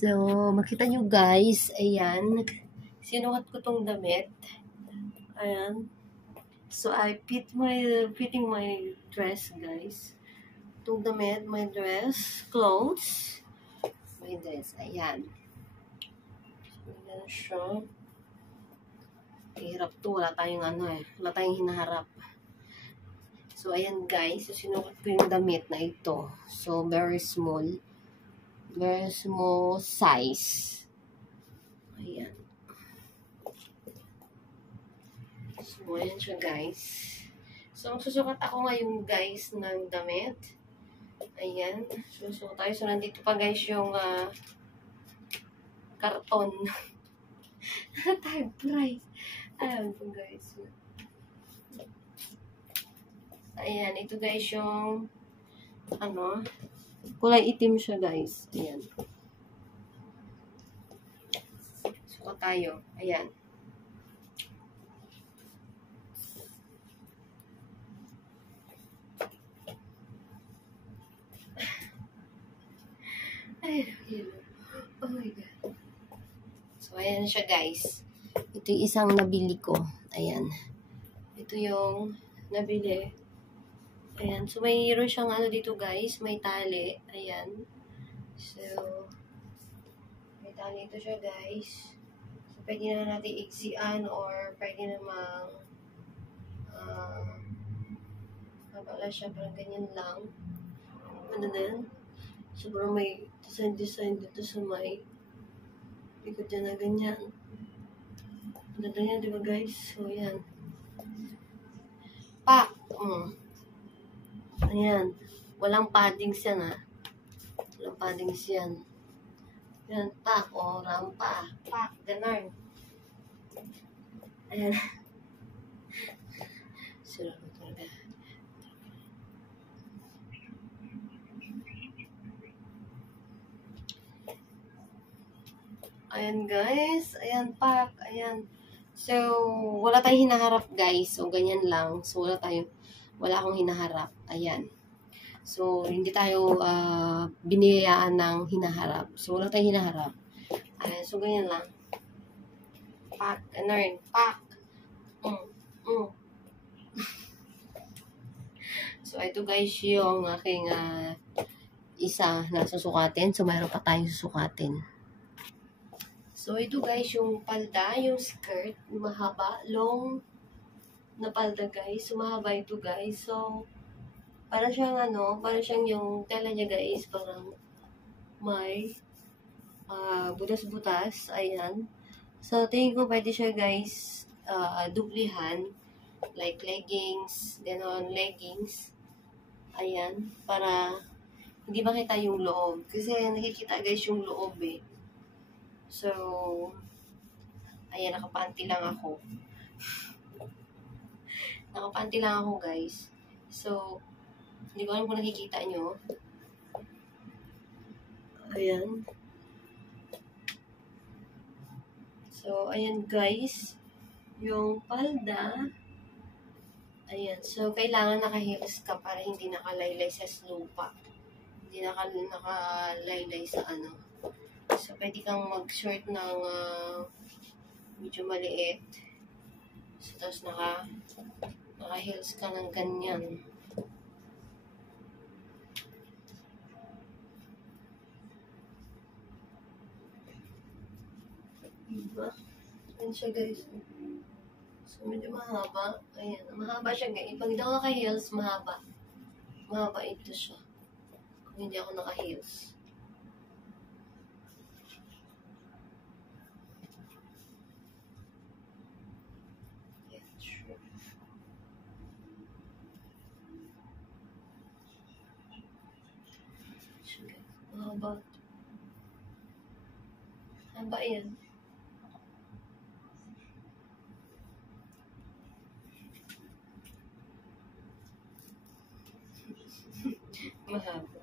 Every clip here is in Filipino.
So, makita nyo guys, ayan, sinukat ko tong damit. Ayan. So, fitting my dress, guys. Itong damit, my dress, clothes, my dress, ayan. So, ayan siya. Hirap to, wala tayong wala tayong hinaharap. So, ayan guys, so sinukat ko yung damit na ito. So, very small size. Ayan. So, ayan siya guys. So, susukat ako ngayon guys ng damit. Ayan. Susukat tayo. So, nandito pa guys yung karton. Tag price. Ayan po guys. Ayan. Ito guys yung kulay itim siya guys. Ayan. Sukat tayo. Ayan. Oh my God. So, ayan siya guys. Ito yung isang nabili ko. Ayan. Ito yung nabili. Ayan. So, mayroon siyang dito guys. May tali. Ayan. So, may tali ito siya guys. So, pwede na natin iksian or pwede namang wala siya. Parang ganyan lang. Ano din? Sobrang may design dito sa may likod dyan na ganyan. Ganda yan, diba guys? So, yan. Pak! Ayan. Walang paddings yan, ha? Walang paddings yan. Yan, pak. O, rampa. Pak. Ganun. Ayan. Sila ko talaga. Ayan, guys. Ayan, pak. Ayan. So, wala tayong hinaharap, guys. So, ganyan lang. So, wala akong hinaharap. Ayan. So, hindi tayo biniyayaan ng hinaharap. So, wala tayong hinaharap. Ayan. So, ganyan lang. Pak. Ganun. Pak. So, ito guys yung aking isa na susukatin. So, mayroon pa tayong susukatin. So, ito guys, yung palda, yung skirt, mahaba, long na palda guys. So, mahaba ito guys. So, parang siyang parang siyang yung tela niya guys, parang may butas-butas. Ayan. So, tingin ko pwede siya guys, dublihan. Like leggings, ganon, leggings. Ayan. Para hindi makita yung loob. Kasi nakikita guys yung loob eh. So, ayan, nakapanty lang ako. Nakapanty lang ako, guys. So, hindi ko alam kung nakikita nyo. Ayan. So, ayan, guys. Yung palda. Ayan. So, kailangan naka-heels ka para hindi nakalaylay sa lupa. Hindi nakalaylay sa So, pwede kang mag-short ng medyo maliit. So, tapos naka-heels ka ng ganyan. Diba? Ayan siya, guys. So, medyo mahaba. Ayan. Mahaba siya, guys. Pag hindi ako naka-heels, mahaba. Mahaba ito siya. Kung hindi ako naka-heels. Mahaba. Haba yan. Mahaba.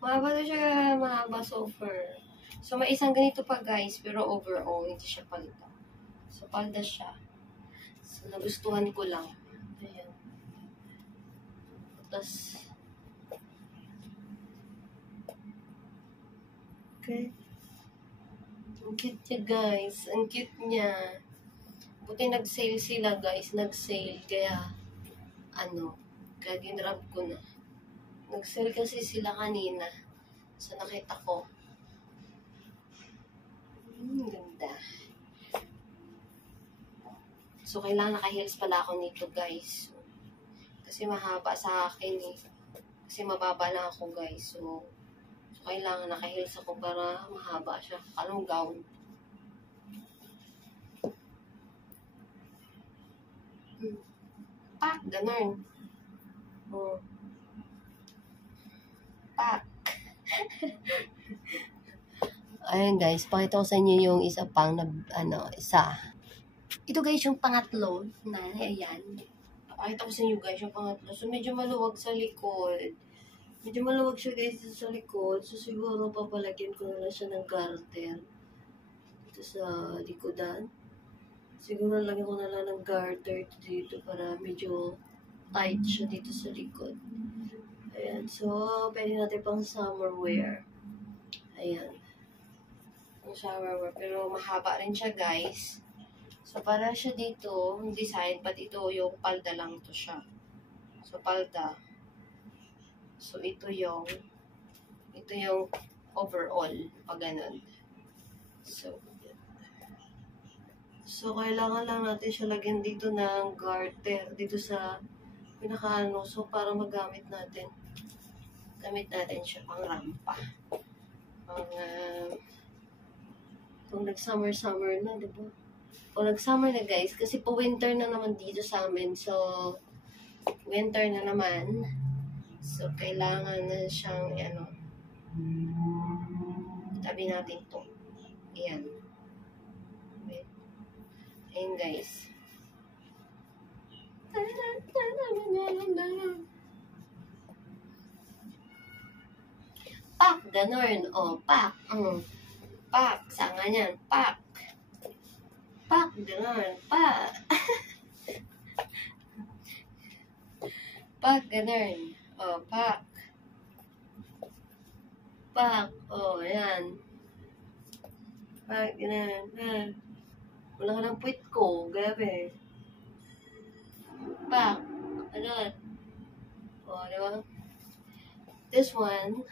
Mahaba na siya. Mahaba so far. So, may isang ganito pa guys. Pero overall, hindi siya palda. So, palda siya. So, nagustuhan ko lang. Ayan. Tapos, okay. Ang cute niya, guys. Ang cute niya. Buti nag-sale sila, guys. Nag-sale. Kaya, kaya ginrab ko na. Nag-sale kasi sila kanina. So, nakita ko. Ganda. So, kailangan naka-heels pala ako nito, guys. Kasi mahaba sa akin eh. Kasi mababa lang ako, guys. So kailangan naka-heels ako para mahaba siya. Anong gown? Pak, ganun. Oh. Pak. Ayun, guys. Pakita ko sa inyo yung isa pang isa. Ito, guys, yung pangatlo na, ayan. Pakita ko sa inyo, guys, yung pangatlo. So, medyo maluwag sa likod. Medyo maluwag siya, guys, sa likod. So, siguro papalagyan ko na lang siya ng garter. Dito sa likodan. Siguro lagyan ko na lang ng garter dito para medyo tight siya dito sa likod. Ayan. So, pwede natin pang summer wear. Ayan. Pang summer wear. Pero mahaba rin siya, guys. So, para siya dito, yung design, pati ito yung palda lang to siya. So, palda. So, ito yung overall, pag ganun. So, kailangan lang natin siya lagyan dito ng garter, dito sa pinakaano, so, para magamit natin. Gamit natin siya pang rampa. Kung nag-summer na, diba? Kung nag-summer na, guys, kasi po winter na naman dito sa amin. So, winter na naman. So, kailangan na siyang, tabi natin to. Ayan. Ayan, guys. Pak, ganun. O, pak. Pak. Saan nga yan? Pak. Pak, ganun. Pak. Pak, ganun. O, pak. Pak. O, ayan. Pak, ganun. Wala ka ng puwit ko. Gabi. Pak. Ganun. O, diba? This one,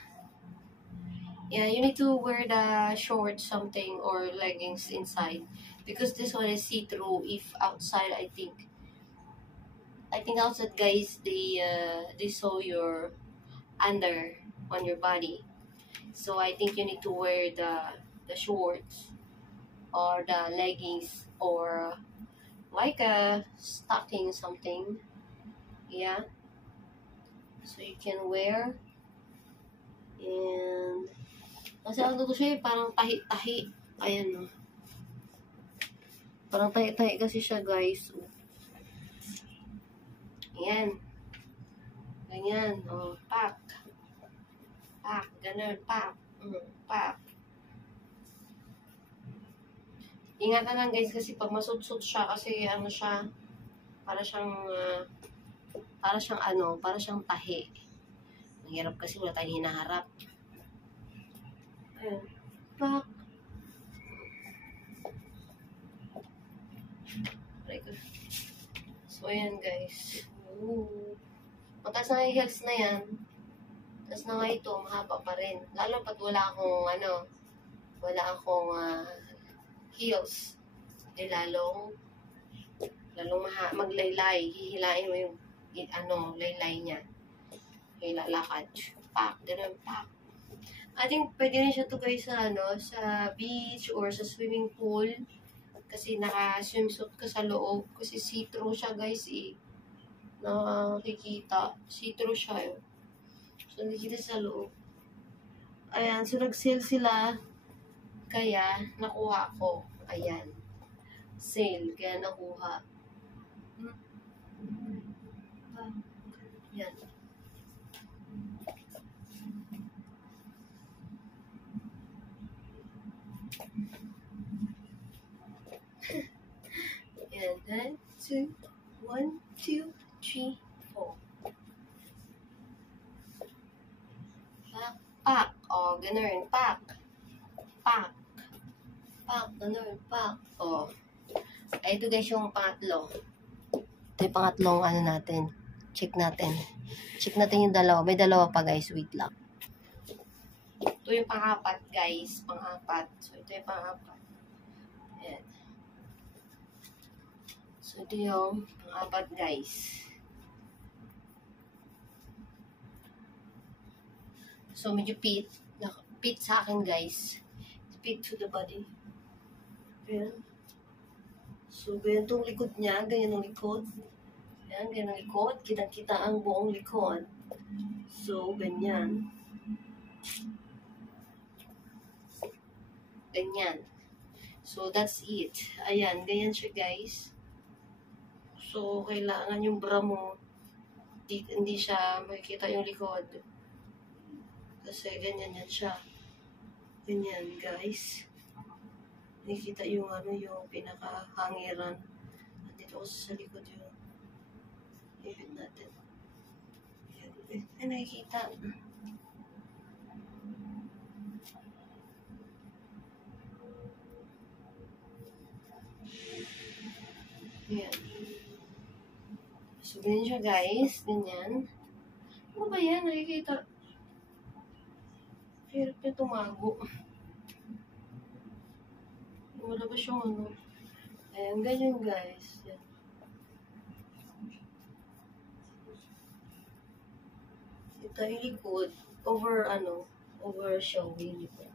yeah, you need to wear the shorts something or leggings inside because this one is see-through. If outside, I think outside, guys, they show your under on your body. So I think you need to wear the shorts or the leggings or like a stocking something. Yeah. So you can wear. And kasi ano to siya, parang tahi-tahi. Ayan, no. Parang tahi-tahi kasi siya, guys. Ayan. Ganyan. O, pak. Pak. Ganun. Pak. Pak. Ingatan lang, guys, kasi pag masutsut siya, kasi ano siya, para siyang tahi. Ang hirap kasi wala tayong hinaharap. Ayan. Pak. So, ayan, guys. Mataas na yung heels na yan. Tapos na nga ito, mahaba pa rin. Lalo pat wala akong heels. Lalong maglaylay. Hihilain mo yung laylay niya. Hilalakad. Pak, ganun, pak. I think pwede rin siya to, guys, sa beach or sa swimming pool. Kasi naka-swimsuit ka sa loob. Kasi see-through siya, guys, eh. Nakikita. See-through siya, eh. So, nakikita sa loob. Ayan. So, nag-sale sila. Kaya, nakuha ko. Ayan. Sale. Kaya, nakuha. Ayan. And 1, 2, 3, 4. Pak, pak. O, ganun. Pak. Pak. Pak, ganun, pak. Oh. Ay, ito guys yung pangatlo. Ito yung pangatlong ano natin. Check natin. Check natin yung dalawa. May dalawa pa guys. Wait lang. Ito yung pang-apat guys. Pang-apat. So, ito yung pang-apat. Ayan. So, ito yung pang-apat guys. So, medyo pit. Pit sa akin guys. Pit to the body. Ayan. So, ganyan itong likod niya. Ganyan ang likod. Ayan, ganyan ang likod. Kitang-kita ang buong likod. So, ganyan. Ganyan. So, that's it. Ayan, ganyan siya guys. So, kailangan yung bra mo, hindi siya makikita yung likod. Kasi ganyan yan siya. Ganyan guys. Nakikita yung yung pinakahangiran. Nandito kasi sa likod yung ibig natin. Ay, nakikita. Ayan. So, ganyan siya guys. Ganyan. Ano ba yan? Nakikita. Hirap niya tumago. Malabas yung ano. Ayan, ganyan guys. Yan. Ito yung likod. Over showing ito.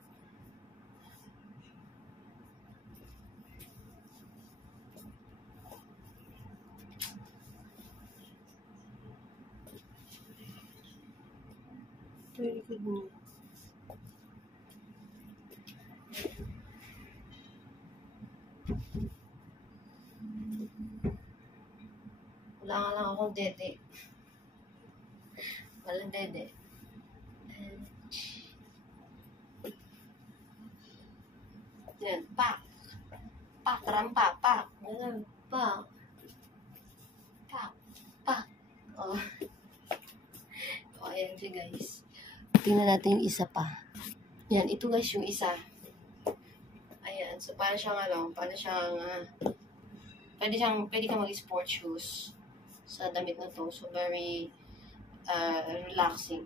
Ito yung likod niya. Wala nga lang akong dede. Walang dede. Yan, pak. Pak, rampa, pak. Ganun, pak. Pak, pak. Oh. O, ayan siya guys. Tingnan natin yung isa pa. Yan, ito guys yung isa. Ayan, so paano siyang pwede kang mag-sport shoes sa damit na to. So, very relaxing.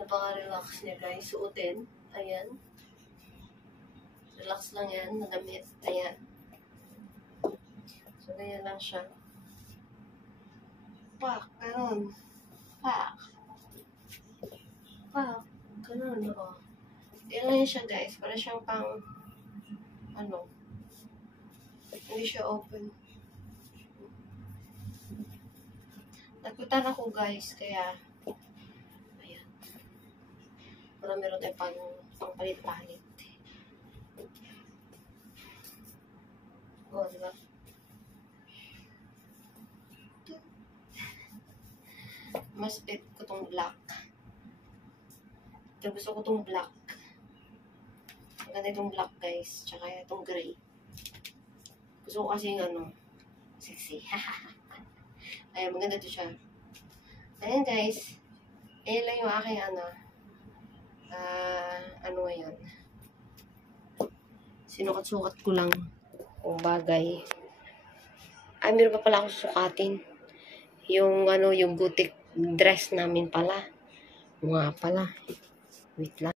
Napaka-relax niya guys. Suotin. Ayan. Relax lang yan na damit. Ayan. So, ganyan lang siya. Pak, ganun. Pak. Pak. Ganun, oo. Yan lang siya guys. Para siyang pang hindi siya open. Nagpitan ako guys, kaya ayan. Para meron tayong pang palit-palit. O, diba? Mas bet ko tong black. Ito, gusto ko tong black. Maganda itong black guys. Tsaka itong gray. Gusto ko kasi sexy. Ayan, maganda ito siya. Ayan guys. Ayan lang yung aking ngayon. Sinukat-sukat ko lang kung bagay. Ay, meron pa pala akong sukatin. Yung boutique dress namin pala. Nga pala. Wait lang.